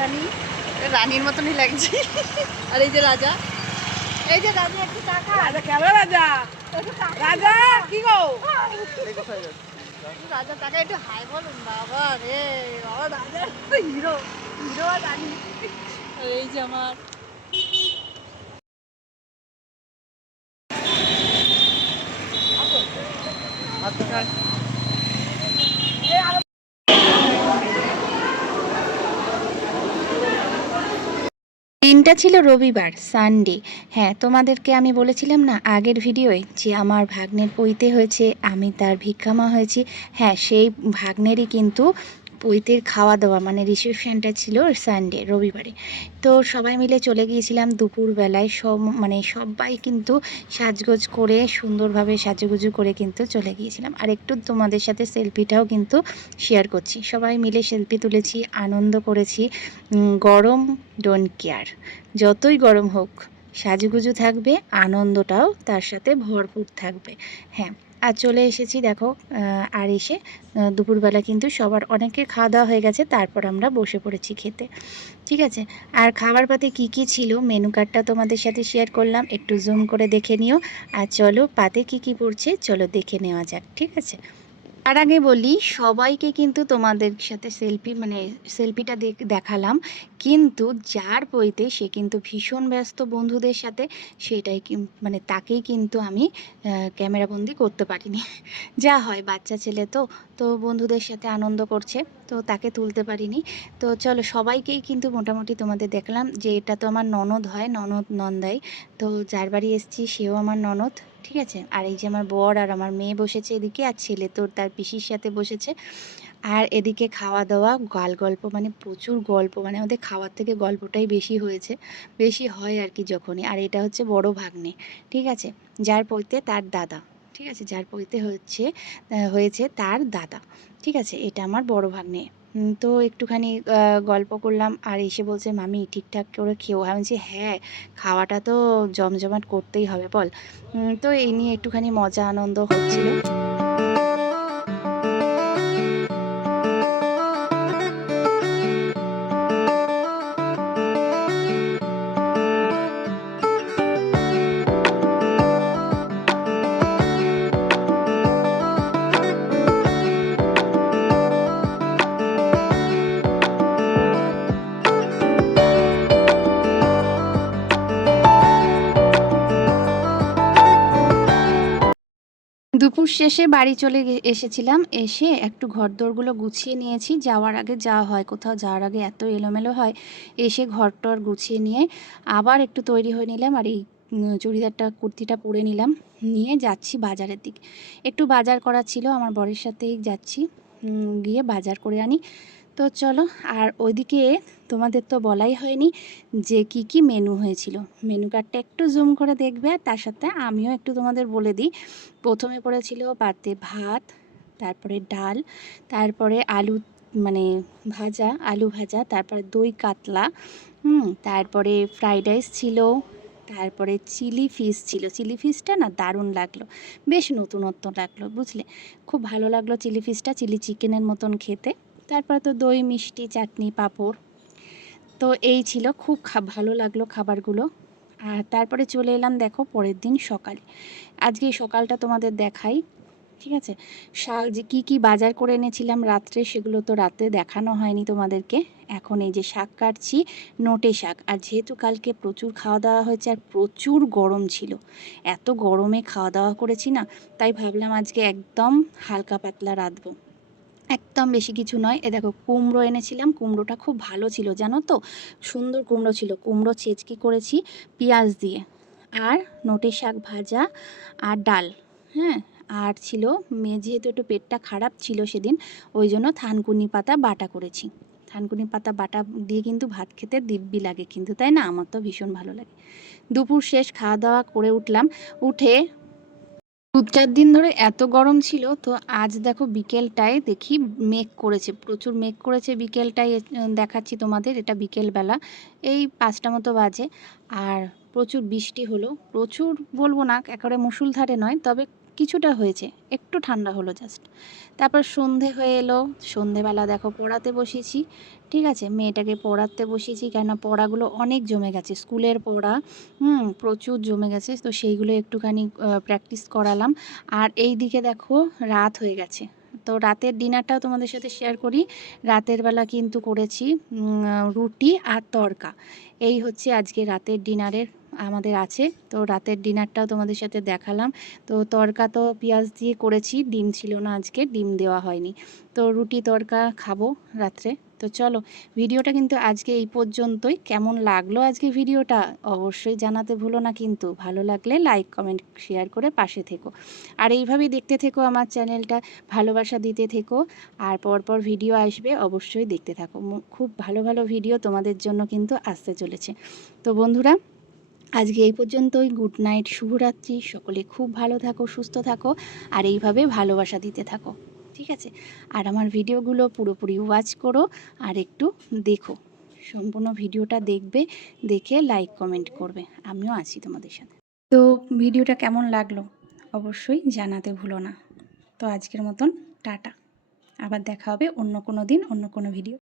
রানী, রানীর মতনই লাগছে। আর এই যে রাজা, এই যে রাজা একটু টাকা, রাজা কেমন রাজা, রাজা কি গো, রাজা টাকা একটু হাই বলুন বাবা রে, বাবা রাজা হিরো, হিরো আর রানী। এই যে আমার দিনটা ছিল রবিবার, সানডে। হ্যাঁ, তোমাদেরকে আমি বলেছিলাম না আগের ভিডিওয় যে আমার ভাগ্নের পৈতে হয়েছে, আমি তার ভিক্ষামা হয়েছি। হ্যাঁ, সেই ভাগ্নেরই কিন্তু পৈতের খাওয়া দাওয়া মানে রিসেপশনটা ছিল সানডে, রবিবারে। তো সবাই মিলে চলে গিয়েছিলাম দুপুরবেলায়, সবাই কিন্তু সাজগোজ করে সুন্দরভাবে সাজুগুজু করে কিন্তু চলে গিয়েছিলাম। আর একটু তোমাদের সাথে সেলফিটাও কিন্তু শেয়ার করছি। সবাই মিলে সেলফি তুলেছি, আনন্দ করেছি। গরম ডোন্ট কেয়ার, যতই গরম হোক সাজুগুজু থাকবে, আনন্দটাও তার সাথে ভরপুর থাকবে। হ্যাঁ, আর চলে এসেছি দেখো। আর এসে দুপুরবেলা কিন্তু সবার অনেকের খাওয়া দাওয়া হয়ে গেছে, তারপর আমরা বসে পড়েছি খেতে। ঠিক আছে, আর খাবার পাতে কি কি ছিল মেনু কার্ডটা তোমাদের সাথে শেয়ার করলাম, একটু জুম করে দেখে নিও। আর চলো পাতে কি কি পড়ছে চলো দেখে নেওয়া যাক। ঠিক আছে, তার আগে বলি সবাইকে কিন্তু তোমাদের সাথে সেলফিটা দেখালাম, কিন্তু যার পইতে সে কিন্তু ভীষণ ব্যস্ত বন্ধুদের সাথে, সেটাই তাকেই কিন্তু আমি ক্যামেরাবন্দি করতে পারিনি। যা হয়, বাচ্চা ছেলে তো, তো বন্ধুদের সাথে আনন্দ করছে, তো তাকে তুলতে পারিনি। তো চলো সবাইকেই কিন্তু মোটামুটি তোমাদের দেখলাম, যে এটা তো আমার ননদ হয়, ননদ নন্দাই। তো যার বাড়ি এসেছি সেও আমার ননদ। ঠিক আছে, আর এই যে আমার বর আর আমার মেয়ে বসেছে এদিকে, আর ছেলে তোর তার পিসির সাথে বসেছে। আর এদিকে খাওয়া দাওয়া গল্প, মানে প্রচুর গল্প, মানে আমাদের খাওয়ার থেকে গল্পটাই বেশি হয়েছে, বেশি হয় আর কি যখনই। আর এটা হচ্ছে বড় ভাগ্নে, ঠিক আছে, যার পৈতে তার দাদা, ঠিক আছে, যার পৈতে হয়েছে তার দাদা, ঠিক আছে, এটা আমার বড় ভাগ্নে। তো একটুখানি গল্প করলাম, আর এসে বলছে মামি ঠিকঠাক করে খেও। আমি বলছি হ্যাঁ, খাওয়াটা তো জমজমাট করতেই হবে বল। তো এই নিয়ে একটুখানি মজা আনন্দ হচ্ছিল। দুপুর শেষে বাড়ি চলে এসেছিলাম, এসে একটু ঘরদোরগুলো গুছিয়ে নিয়েছি। যাওয়ার আগে যা হয়, কোথাও যাওয়ার আগে এত এলোমেলো হয়, এসে ঘরটর গুছিয়ে নিয়ে আবার একটু তৈরি হয়ে নিলাম, আর এই চুড়িদারটা কুর্তিটা পরে নিলাম, নিয়ে যাচ্ছি বাজারের দিকে। একটু বাজার করা ছিল, আমার বরের সাথেই যাচ্ছি, গিয়ে বাজার করে আনি। তো চলো, আর ওইদিকে তোমাদের তো বলাই হয়নি যে কি কি মেনু হয়েছিল। মেনু কার্ডটা একটু জুম করে দেখবে, আর তার সাথে আমিও একটু তোমাদের বলে দিই। প্রথমে পড়েছিল পাতে ভাত, তারপরে ডাল, তারপরে আলু ভাজা, তারপরে দই কাতলা, তারপরে ফ্রাইড রাইস ছিল, তারপরে চিলি ফিশ ছিল। চিলি ফিশটা না দারুণ লাগলো, বেশ নতুনত্ব লাগলো, বুঝলে, খুব ভালো লাগলো চিলি ফিশটা, চিলি চিকেনের মতন খেতে। তারপরে তো দই, মিষ্টি, চাটনি, পাঁপড়। তো এই ছিল, খুব ভালো লাগলো খাবারগুলো। আর তারপরে চলে এলাম দেখো পরের দিন সকালে। আজকে সকালটা তোমাদের দেখাই, ঠিক আছে। শাক যে কী কী বাজার করে এনেছিলাম রাত্রে, সেগুলো তো রাতে দেখানো হয়নি তোমাদেরকে। এখন এই যে শাক কাটছি, নোটে শাক। আর যেহেতু কালকে প্রচুর খাওয়া দাওয়া হয়েছে আর প্রচুর গরম ছিল, এত গরমে খাওয়া দাওয়া করেছি না, তাই ভাবলাম আজকে একদম হালকা পাতলা রাঁধবো, একদম বেশি কিছু নয়। এ দেখো কুমড়ো এনেছিলাম, কুমড়োটা খুব ভালো ছিল জানো তো, সুন্দর কুমড়ো ছিল। কুমড়ো ছেঁচকি করেছি পেঁয়াজ দিয়ে, আর নোটে শাক ভাজা, আর ডাল। হ্যাঁ, আর ছিল মেয়ে যেহেতু একটু পেটটা খারাপ ছিল সেদিন, ওই জন্য থানকুনি পাতা বাটা করেছি। থানকুনি পাতা বাটা দিয়ে কিন্তু ভাত খেতে দিব্যি লাগে কিন্তু, তাই না? আমার তো ভীষণ ভালো লাগে। দুপুর শেষ খাওয়া দাওয়া করে উঠলাম, উঠে 2-4 দিন ধরে এত গরম ছিল, তো আজ দেখো বিকেলটায় দেখি মেঘ করেছে, প্রচুর মেঘ করেছে বিকেলটায়। দেখাচ্ছি তোমাদের, এটা বিকেলবেলা এই 5টা মতো বাজে, আর প্রচুর বৃষ্টি হলো। প্রচুর বলবো না, একেবারে মুষলধারে নয়, তবে কিছুটা হয়েছে, একটু ঠান্ডা হলো জাস্ট। তারপর সন্ধে হয়ে এলো, সন্ধেবেলা দেখো পড়াতে বসিয়েছি, ঠিক আছে, মেয়েটাকে পড়াতে বসিয়েছি, কেননা পড়াগুলো অনেক জমে গেছে, স্কুলের পড়া প্রচুর জমে গেছে, তো সেইগুলো একটুখানি প্র্যাকটিস করালাম। আর এই দিকে দেখো রাত হয়ে গেছে, তো রাতের ডিনারটাও তোমাদের সাথে শেয়ার করি। রাতের বেলা কিন্তু করেছি রুটি আর তড়কা, এই হচ্ছে আজকে রাতের ডিনারের আমাদের আছে। তো রাতের ডিনারটাও তোমাদের সাথে দেখালাম। তো তড়কা তো পেঁয়াজ দিয়ে করেছি, ডিম ছিল না আজকে, ডিম দেওয়া হয়নি। তো রুটি তড়কা খাবো রাত্রে। তো চলো, ভিডিওটা কিন্তু আজকে এই পর্যন্তই। কেমন লাগলো আজকে ভিডিওটা অবশ্যই জানাতে ভুলো না কিন্তু। ভালো লাগলে লাইক কমেন্ট শেয়ার করে পাশে থেকো, আর এইভাবেই দেখতে থেকো আমার চ্যানেলটা, ভালোবাসা দিতে থেকো। আর পরপর ভিডিও আসবে, অবশ্যই দেখতে থাকো। খুব ভালো ভালো ভিডিও তোমাদের জন্য কিন্তু আসতে চলেছে। তো বন্ধুরা, আজকে এই পর্যন্তই। গুড নাইট, শুভরাত্রি। সকলে খুব ভালো থাকো, সুস্থ থাকো, আর এইভাবে ভালোবাসা দিতে থাকো, ঠিক আছে? আর আমার ভিডিওগুলো পুরোপুরি ওয়াচ করো, আর একটু দেখো, সম্পূর্ণ ভিডিওটা দেখবে, দেখে লাইক কমেন্ট করবে। আমিও আছি তোমাদের সাথে। তো ভিডিওটা কেমন লাগলো অবশ্যই জানাতে ভুলো না। তো আজকের মতন টাটা, আবার দেখা হবে অন্য কোনো দিন, অন্য কোনো ভিডিও।